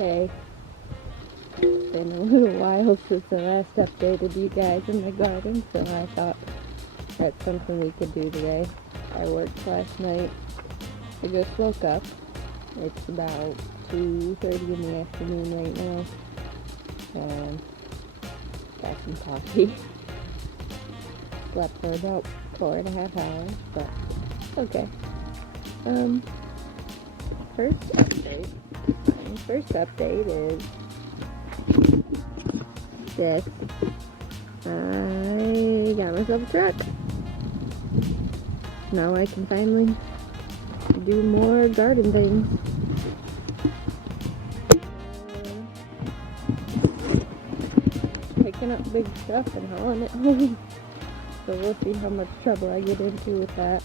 Hey, it's been a little while since I last updated you guys in the garden, so I thought that's something we could do today. I worked last night. I just woke up. It's about 2:30 in the afternoon right now, and got some coffee. Slept for about 4.5 hours, but okay. First update is this. I got myself a truck. Now I can finally do more garden things. Picking up big stuff and hauling it home. So we'll see how much trouble I get into with that.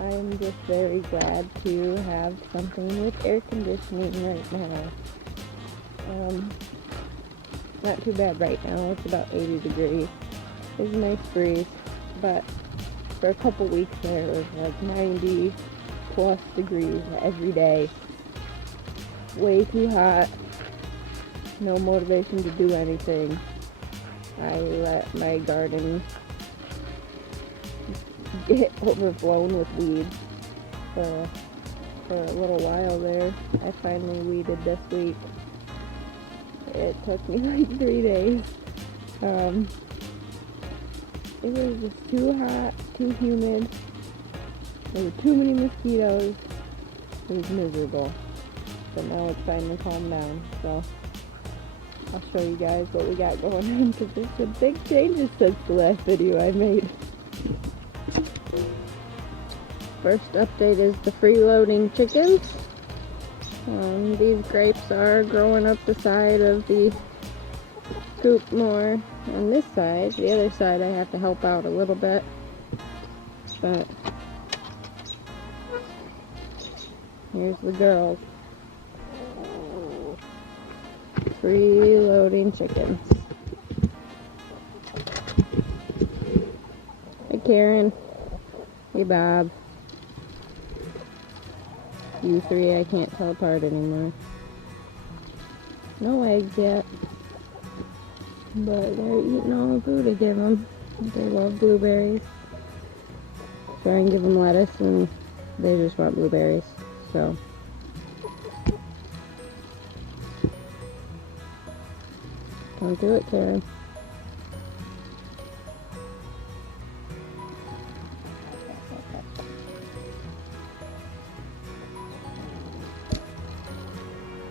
I'm just very glad to have something with air conditioning right now. Not too bad right now. It's about 80 degrees. It's a nice breeze, but for a couple weeks there it was like 90 plus degrees every day. Way too hot. No motivation to do anything. I let my garden get overflown with weeds for a little while there. I finally weeded this week. It took me like 3 days. It was just too hot, too humid. There were too many mosquitoes. It was miserable. So now it's finally calmed down. So I'll show you guys what we got going on, because there's some big changes since the last video I made. First update is the freeloading chickens. These grapes are growing up the side of the coop more on this side. The other side I have to help out a little bit. But here's the girls. Freeloading chickens. Hey Karen. Hey Bob. You three I can't tell apart anymore. No eggs yet. But they're eating all the food I give them. They love blueberries. Try and give them lettuce and they just want blueberries. So don't do it, Karen.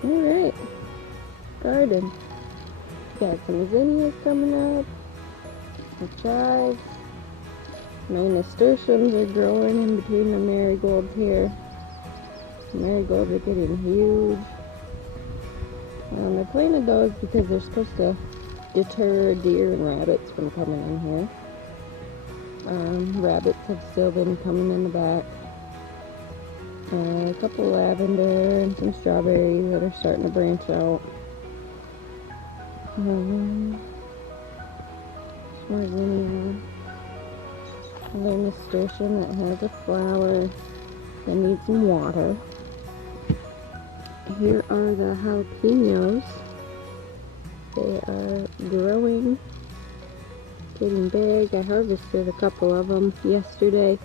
Alright. Garden. Got some zinnias coming up. Some chives. My nasturtiums are growing in between the marigolds here. The marigolds are getting huge. I planted those because they're supposed to deter deer and rabbits from coming in here. Rabbits have still been coming in the back. A couple lavender and some strawberries that are starting to branch out. More zinnia. Another nasturtium that has a flower that needs some water. Here are the jalapenos. They are growing, getting big. I harvested a couple of them yesterday.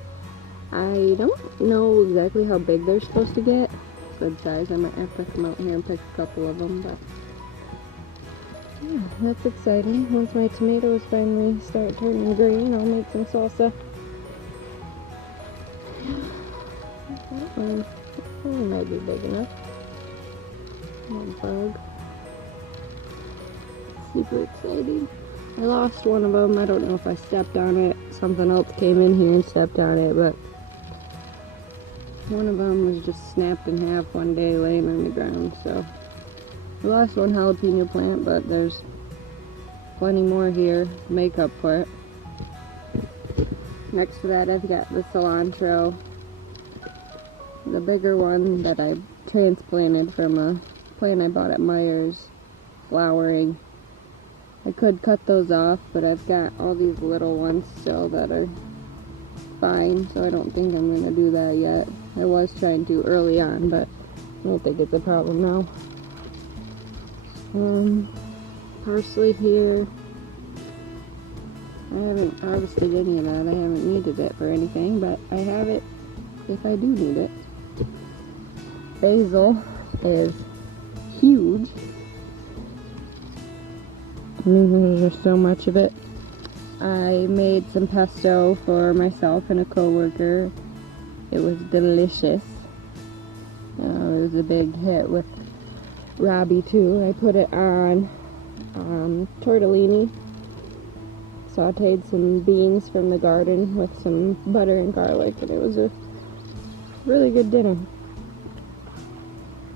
I don't know exactly how big they're supposed to get. Good size. I might have to come out here and pick a couple of them, but yeah, that's exciting. Once my tomatoes finally start turning green, I'll make some salsa. That one might be big enough. Little bug. Super exciting. I lost one of them. I don't know if I stepped on it. Something else came in here and stepped on it, but one of them was just snapped in half one day laying on the ground. So I lost one jalapeno plant, but there's plenty more here to make up for it. Next to that, I've got the cilantro, the bigger one that I transplanted from a plant I bought at Myers, flowering. I could cut those off, but I've got all these little ones still that are fine, so I don't think I'm going to do that yet. I was trying to early on, but I don't think it's a problem now. Parsley here. I haven't harvested any of that. I haven't needed it for anything, but I have it if I do need it. Basil is huge. I mean, there's just so much of it. I made some pesto for myself and a coworker. It was delicious. It was a big hit with Robbie too. I put it on tortellini. Sauteed some beans from the garden with some butter and garlic, and it was a really good dinner.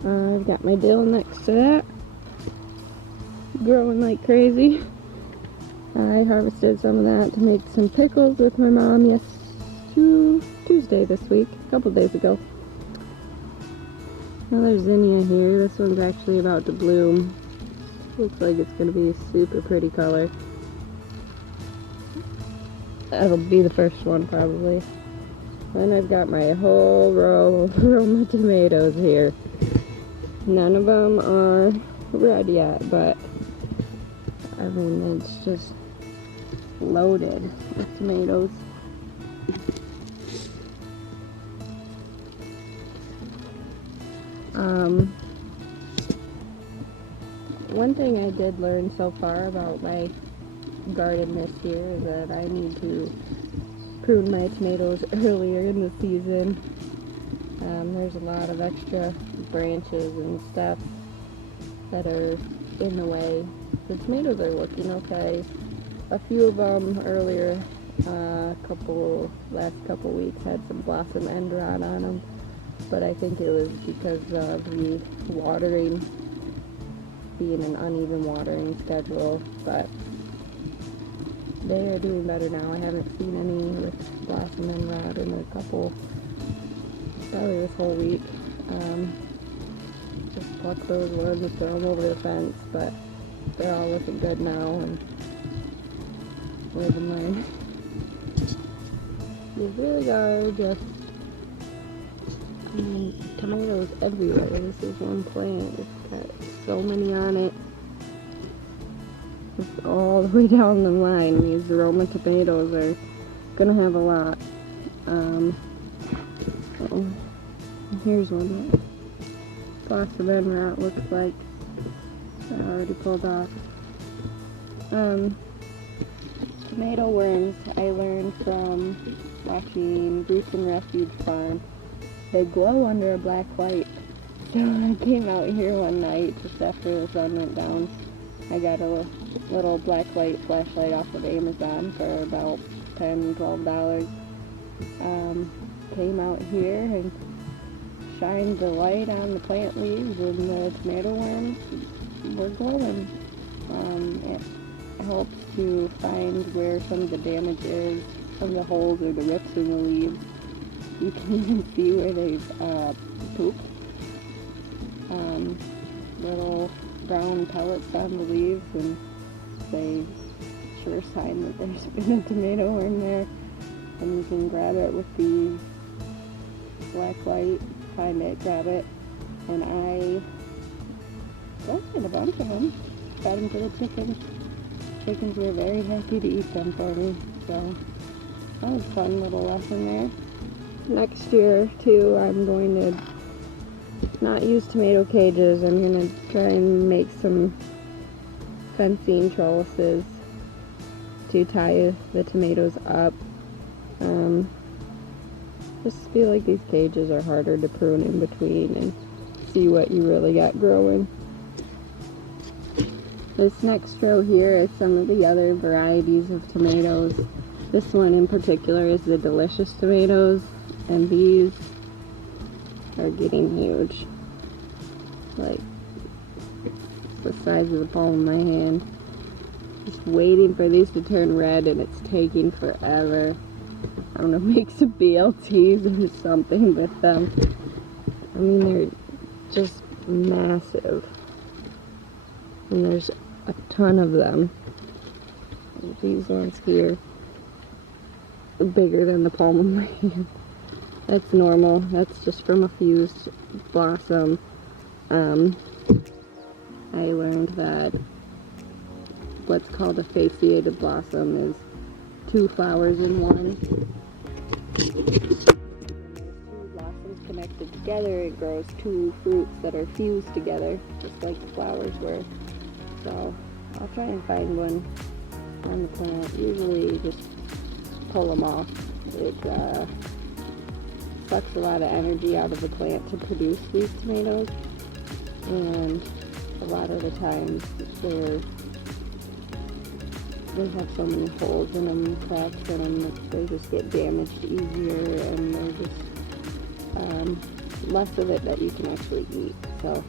I've got my dill next to that, growing like crazy. I harvested some of that to make some pickles with my mom Tuesday this week, a couple days ago. Another zinnia here. This one's actually about to bloom. Looks like it's going to be a super pretty color. That'll be the first one probably. Then I've got my whole row of Roma tomatoes here. None of them are red yet, but I mean, it's just loaded with tomatoes. One thing I did learn so far about my garden this year is that I need to prune my tomatoes earlier in the season. There's a lot of extra branches and stuff that are in the way. The tomatoes are looking okay. A few of them earlier, last couple weeks had some blossom end rot on them, but I think it was because of the watering, being an uneven watering schedule, but they are doing better now. I haven't seen any with blossom end rot in a couple, probably this whole week. Just pluck those ones and throw them over the fence, but they're all looking good now, and live and learn. You really are just, tomatoes everywhere. This is one plant. It's got so many on it. It's all the way down the line. These Roma tomatoes are gonna have a lot. So here's one that blossom end rot looks like. I already pulled off. Tomato worms, I learned from watching Bruce and Refuge Farm. They glow under a black light. So I came out here one night just after the sun went down. I got a little black light flashlight off of Amazon for about $10-12. Came out here and shined the light on the plant leaves, and the tomato worms were glowing. It helps to find where some of the damage is, some of the holes or the rips in the leaves. You can even see where they've pooped. Little brown pellets on the leaves, and they sure sign that there's been a tomato worm there. And you can grab it with the black light, find it, grab it, and I collected a bunch of them. Got them for the chickens. Chickens were very happy to eat them for me, so that was a fun little lesson there. Next year, too, I'm going to not use tomato cages. I'm going to try and make some fencing trellises to tie the tomatoes up. Just feel like these cages are harder to prune in between and see what you really got growing. This next row here is some of the other varieties of tomatoes. This one in particular is the delicious tomatoes, and these are getting huge. Like the size of the palm of my hand. Just waiting for these to turn red, and it's taking forever. I don't know, make some BLTs or something with them. I mean, they're just massive. And there's a ton of them. These ones here are bigger than the palm of my hand. That's normal. That's just from a fused blossom. I I learned that what's called a fasciated blossom is 2 flowers in one. When there's 2 blossoms connected together, it grows 2 fruits that are fused together, just like the flowers were. So I'll try and find one on the plant. Usually just pull them off. It sucks a lot of energy out of the plant to produce these tomatoes, and a lot of the times they have so many holes in them, cracks in them, that they just get damaged easier, and they're just less of it that you can actually eat. So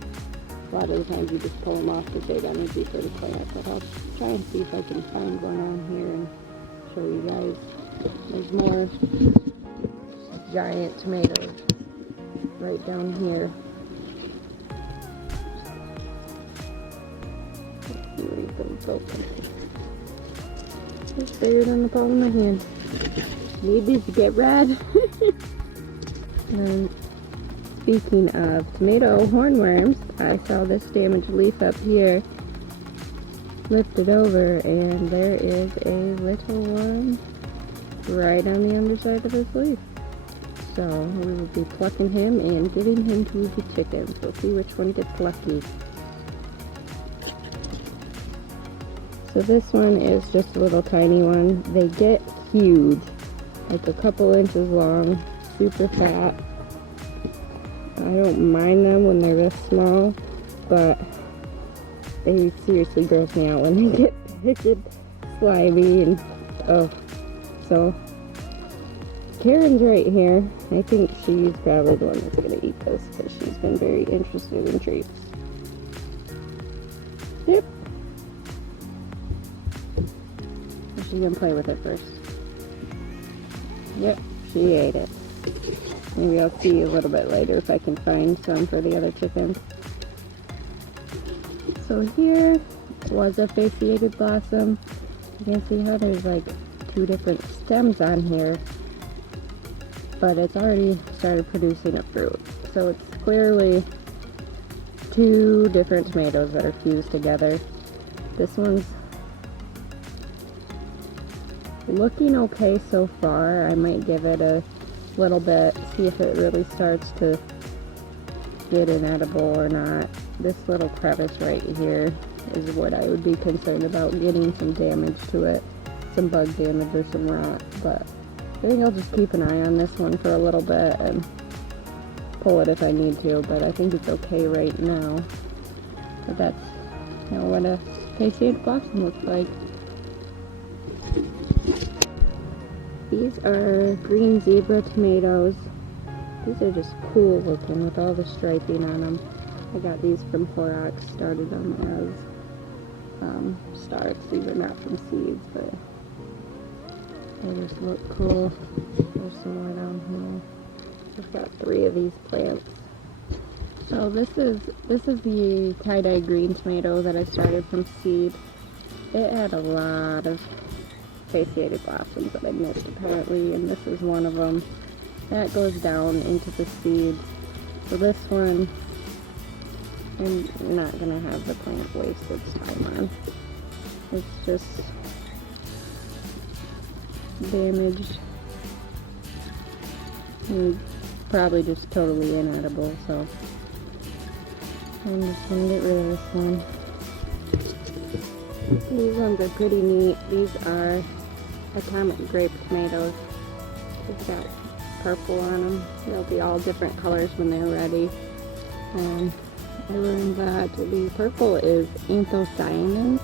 a lot of the times you just pull them off to save energy for the plant. But I'll try and see if I can find one on here and show you guys. There's more giant tomatoes right down here. Let's see where you can focus. It's bigger than the palm of my hand. Need these to get red. And speaking of tomato hornworms, I saw this damaged leaf up here. Lifted over, and there is a little one right on the underside of this leaf. So we will be plucking him and giving him to the chickens. We'll see which one gets lucky. So this one is just a little tiny one. They get huge, like a couple inches long, super fat. I don't mind them when they're this small, but they seriously gross me out when they get big and slimy and oh. So Karen's right here. I think she's probably the one that's gonna eat this because she's been very interested in treats. Yep. She's gonna play with it first. Yep, she ate it. Maybe I'll see a little bit later if I can find some for the other chickens. So here was a fasciated blossom. You can see how there's like 2 different stems on here, but it's already started producing a fruit. So it's clearly 2 different tomatoes that are fused together. This one's looking okay so far. I might give it a little bit, see if it really starts to get inedible or not. This little crevice right here is what I would be concerned about, getting some damage to it, some bug damage or some rot. But I think I'll just keep an eye on this one for a little bit and pull it if I need to, but I think it's okay right now. But that's, you know, what a fasciated blossom looks like. These are green zebra tomatoes. These are just cool looking with all the striping on them. I got these from Horrocks, started them as starts. These are not from seeds, but they just look cool. There's some more down here. I've got 3 of these plants. So this is the tie-dye green tomato that I started from seed. It had a lot of fasciated blossoms that I missed apparently, and this is one of them. That goes down into the seeds. So this one, I'm not going to have the plant waste its time on. It's just damaged and probably just totally inedible, so I'm just going to get rid of this one. These ones are pretty neat. These are atomic grape tomatoes. They've got purple on them. They'll be all different colors when they're ready. I learned that the purple is anthocyanin,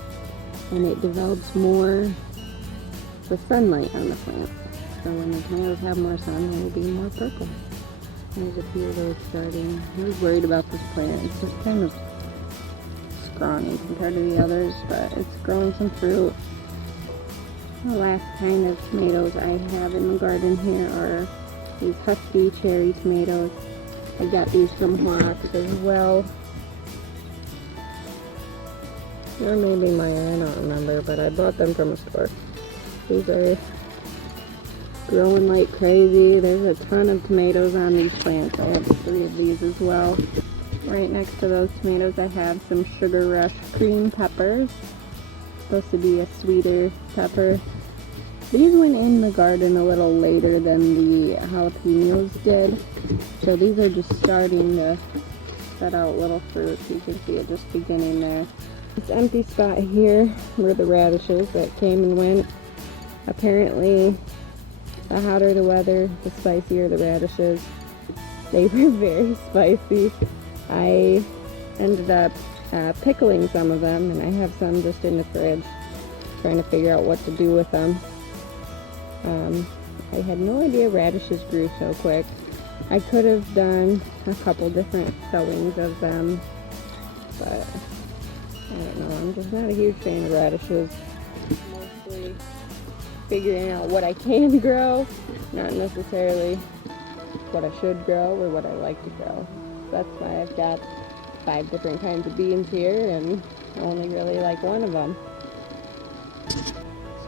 and it develops more with sunlight on the plant. So when the tomatoes have more sun, they will be more purple. There's a few of those starting. I was worried about this plant. It's just kind of scrawny compared to the others, but it's growing some fruit. The last kind of tomatoes I have in the garden here are these husky cherry tomatoes. I got these from Horrocks as well. Or maybe Maya, I don't remember, but I bought them from a store. These are growing like crazy. There's a ton of tomatoes on these plants. I have 3 of these as well. Right next to those tomatoes I have some Sugar Rush cream peppers. Supposed to be a sweeter pepper. These went in the garden a little later than the jalapenos did. So these are just starting to set out little fruits. You can see it just beginning there. This empty spot here were the radishes that came and went. Apparently, the hotter the weather, the spicier the radishes. They were very spicy. I ended up pickling some of them, and I have some just in the fridge, trying to figure out what to do with them. I had no idea radishes grew so quick. I could have done a couple different sowings of them, but I don't know, I'm just not a huge fan of radishes. Mostly figuring out what I can grow, not necessarily what I should grow or what I like to grow. That's why I've got 5 different kinds of beans here, and I only really like one of them.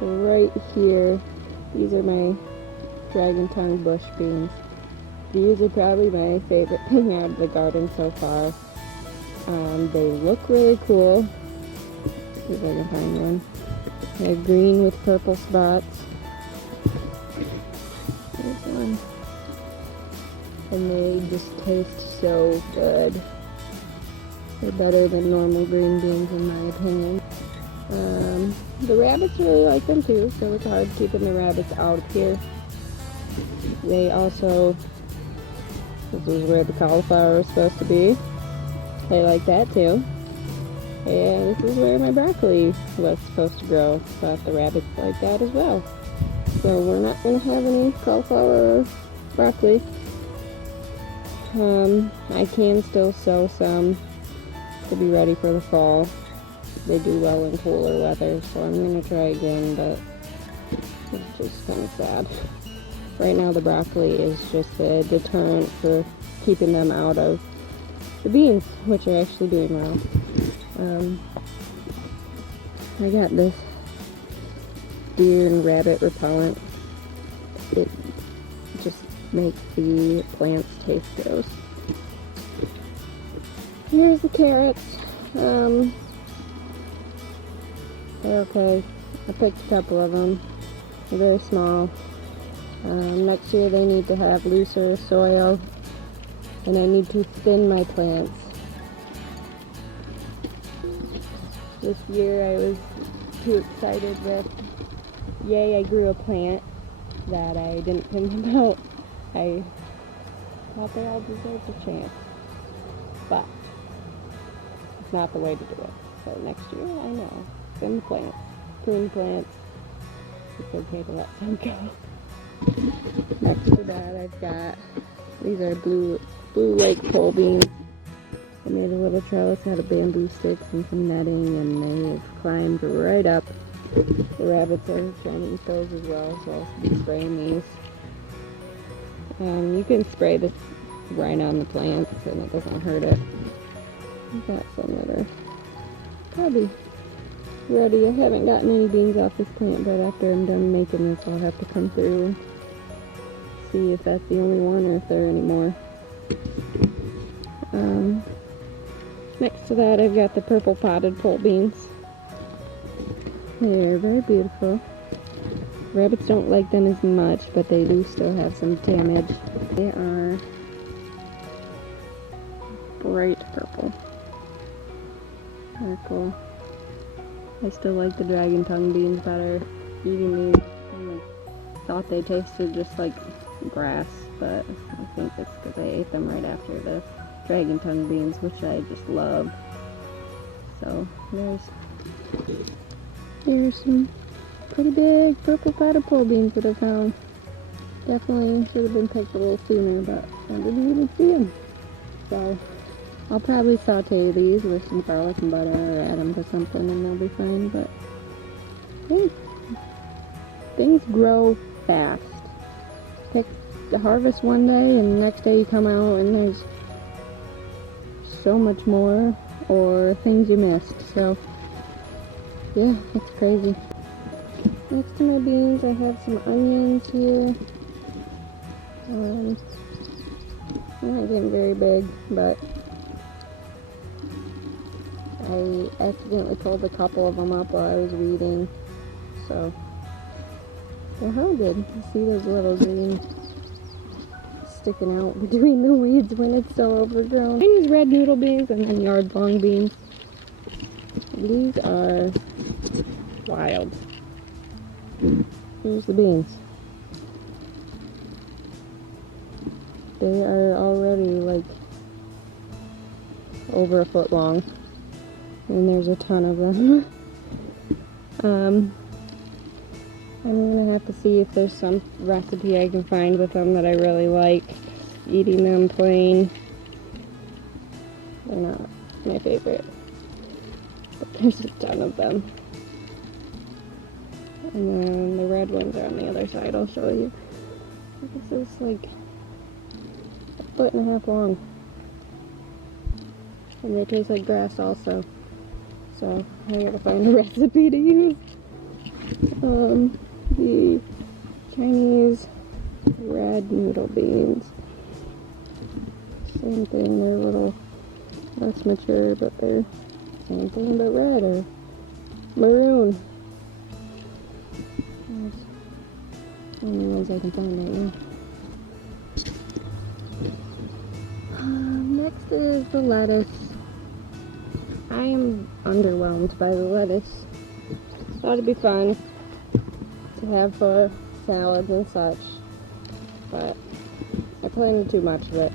So right here, these are my dragon tongue bush beans. These are probably my favorite thing out of the garden so far. They look really cool. See if I can find one. They're green with purple spots. There's one. And they just taste so good. They're better than normal green beans in my opinion. The rabbits really like them too, so it's hard keeping the rabbits out here. They also, this is where the cauliflower is supposed to be. They like that too. And this is where my broccoli was supposed to grow, but the rabbits like that as well. So we're not going to have any cauliflower or broccoli. I can still sow some to be ready for the fall. They do well in cooler weather, so I'm going to try again, but it's just kind of sad. Right now the broccoli is just a deterrent for keeping them out of the beans, which are actually doing well. I got this deer and rabbit repellent. It just makes the plants taste gross. Here's the carrots. They're okay. I picked a couple of them. They're very small. Next year they need to have looser soil, and I need to thin my plants. This year I was too excited with, yay, I grew a plant, that I didn't think about. I thought they all deserved a chance, but it's not the way to do it. So next year, I know, thin the plants, prune plants. It's okay to let some go. Next to that, I've got, these are blue lake pole beans. I made a little trellis out of bamboo sticks and some netting, and they have climbed right up. The rabbits are trying to eat those as well, so I'll be spraying these. You can spray this right on the plants and it doesn't hurt it. I've got some that are probably ready. I haven't gotten any beans off this plant, but after I'm done making this, I'll have to come through and see if that's the only one or if there are any more. Next to that, I've got the purple potted pole beans. They're very beautiful. Rabbits don't like them as much, but they do still have some damage. They are bright purple. Very cool. I still like the dragon tongue beans better. Eating these, I thought they tasted just like grass, but I think it's because I ate them right after the dragon tongue beans, which I just love. So here's some pretty big purple potted pole beans that I found. Definitely should have been picked a little sooner, but I didn't even see them. So I'll probably saute these with some garlic and butter or add them to something and they'll be fine, but hey, things grow fast. Pick the harvest one day and the next day you come out and there's so much more, or things you missed. So yeah, it's crazy. Next to my beans I have some onions here. They're not getting very big, but I accidentally pulled a couple of them up while I was weeding, so they're haunted. You see those little green sticking out between the weeds when it's still overgrown. I use red noodle beans and then yard long beans. These are wild. Here's the beans. They are already like over a foot long, and there's a ton of them. I'm gonna have to see if there's some recipe I can find with them that I really like. Eating them plain, they're not my favorite, but there's a ton of them. And then the red ones are on the other side. I'll show you. This is like a foot and a half long, and they taste like grass also. So I gotta find a recipe to use. The Chinese red noodle beans. Same thing, they're a little less mature, but they're same thing but red or maroon. There's the only ones I can find right now. Next is the lettuce. I am underwhelmed by the lettuce. Thought it'd be fun to have for salads and such, but I planted too much of it.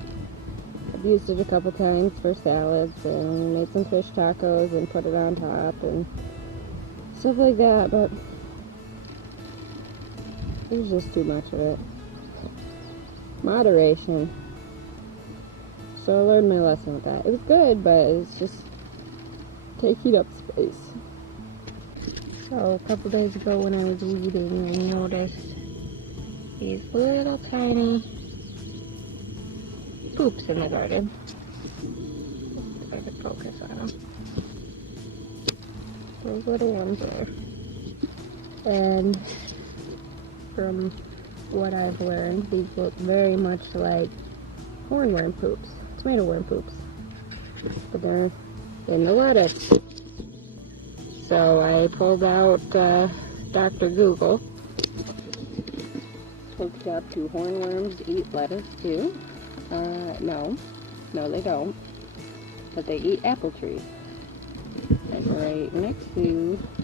I've used it a couple times for salads and made some fish tacos and put it on top and stuff like that, but there's just too much of it. Moderation. So I learned my lesson with that. It was good, but it's just taking up space. So a couple days ago when I was weeding, I noticed these little tiny poops in the garden. Try to focus on them. Those little ones there. And from what I've learned, these look very much like hornworm poops, tomato worm poops, but they're in the lettuce. So I pulled out Dr. Google, looked up, do hornworms eat lettuce too? No they don't, but they eat apple trees. And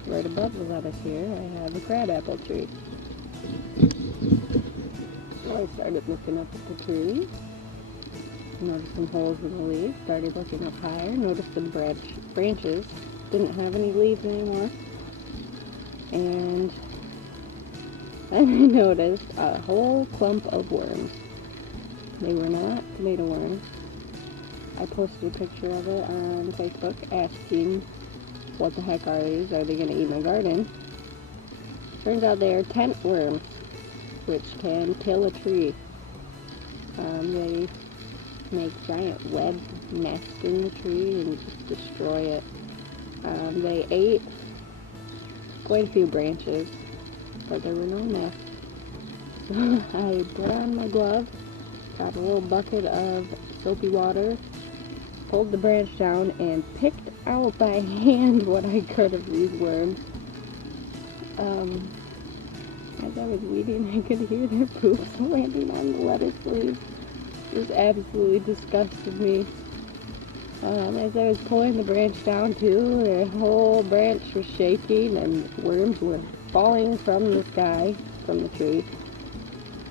right above the lettuce here, I have a crabapple tree. So I started looking up at the tree, noticed some holes in the leaves, started looking up higher, noticed the branches didn't have any leaves anymore, and then I noticed a whole clump of worms. They were not tomato worms. I posted a picture of it on Facebook asking, what the heck are these? Are they going to eat my garden? Turns out they are tent worms, which can kill a tree. They make giant web nests in the tree and just destroy it. They ate quite a few branches, but there were no nests. So I put on my glove, got a little bucket of soapy water, pulled the branch down, and picked out by hand what I could of these worms. As I was weeding, I could hear their poops landing on the lettuce leaves. This absolutely disgusted me. As I was pulling the branch down too, the whole branch was shaking and worms were falling from the sky, from the tree.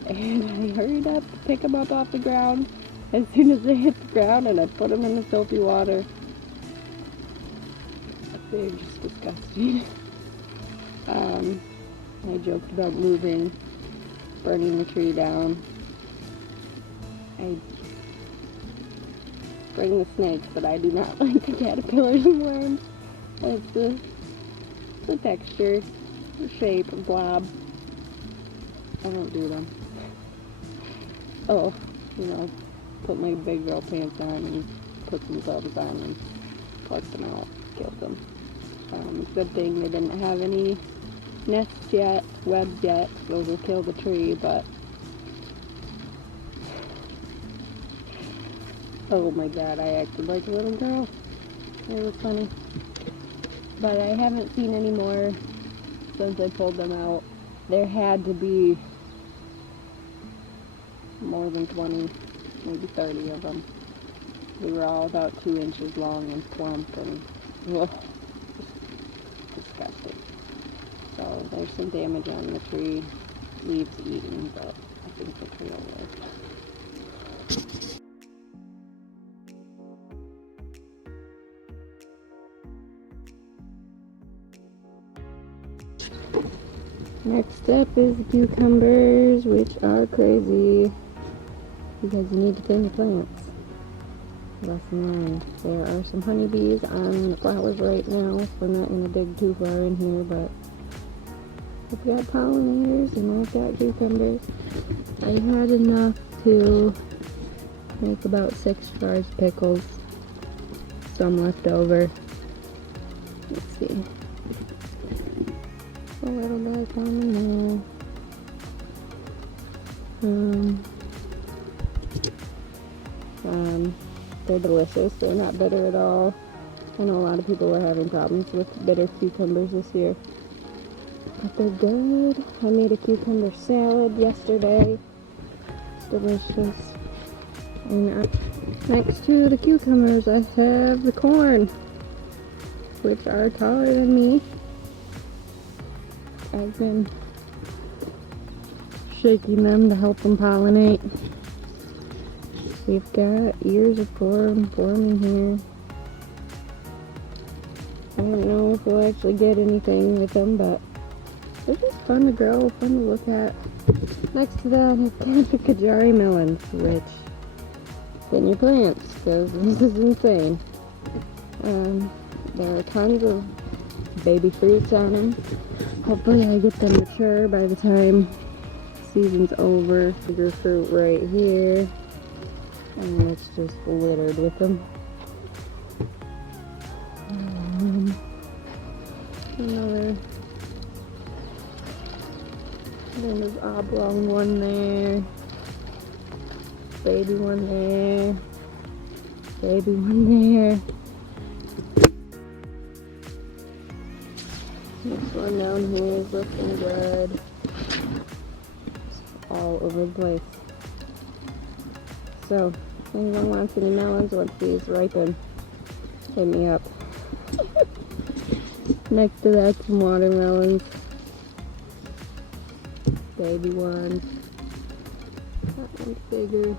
And I hurried up to pick them up off the ground as soon as they hit the ground, and I put them in the soapy water. They're just disgusting. I joked about burning the tree down. I bring the snakes, but I do not like the caterpillars and worms. It's the texture, the shape, the blob. I don't do them. Oh, put my big girl pants on and put some gloves on and plucked them out, killed them. Good thing they didn't have any nests yet, webs yet. Those will kill the tree, but oh my god, I acted like a little girl. It was funny. but I haven't seen any more since I pulled them out. There had to be more than 20, maybe 30 of them. They were all about 2 inches long and plump and ugh, just disgusting. So there's some damage on the tree, leaves eating, but I think the tree will live. Next up is the cucumbers, which are crazy because you need to thin the plants. Lesson learned. There are some honeybees on the flowers right now, so I'm not going to dig too far in here, but I've got pollinators and I've got cucumbers. I had enough to make about 6 jars pickles, some left over. Let's see. A little bit on there. They're delicious. They're not bitter at all. I know a lot of people were having problems with bitter cucumbers this year, but they're good. I made a cucumber salad yesterday. It's delicious. And next to the cucumbers, I have the corn, which are taller than me. I've been shaking them to help them pollinate. We've got ears of corn forming here. I don't know if we'll actually get anything with them, but they're just fun to grow, fun to look at. Next to that, I've got the Kajari melons, which thin your plants, because this is insane. There are tons of baby fruits on them. Hopefully I get them mature by the time season's over. Bigger fruit right here. And it's just littered with them. Another. Then there's oblong one there. Baby one there. Baby one there. This one down here is looking good. It's all over the place. So, if anyone wants any melons once these ripen, hit me up. Next to that, some watermelons. Baby ones. That one's bigger.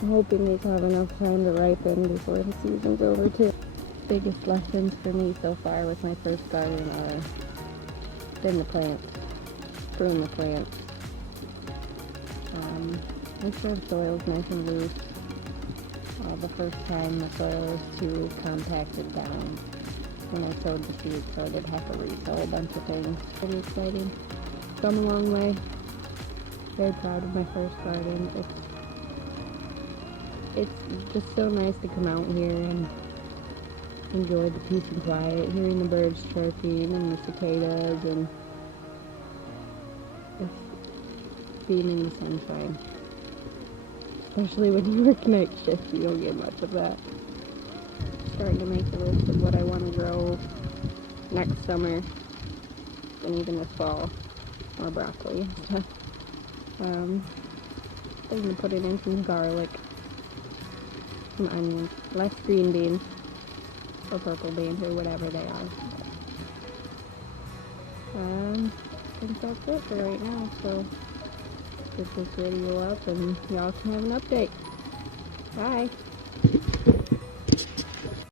I'm hoping these have enough time to ripen before the season's over too. Biggest lessons for me so far with my first garden are thin the plants, prune the plants. Make sure the soil's nice and loose. The first time the soil is too compacted down when I sowed the seeds, so I did have to resow a bunch of things. Pretty exciting. Come a long way. Very proud of my first garden. It's just so nice to come out here and enjoy the peace and quiet, hearing the birds chirping and the cicadas and just being in the sunshine. Especially when you work night shift, you don't get much of that. Starting to make a list of what I want to grow next summer and even this fall. More broccoli and stuff. I'm going to put it in some garlic, some onions, less green beans or purple beans or whatever they are. I think that's it for right now, so get this video up and y'all can have an update. Bye!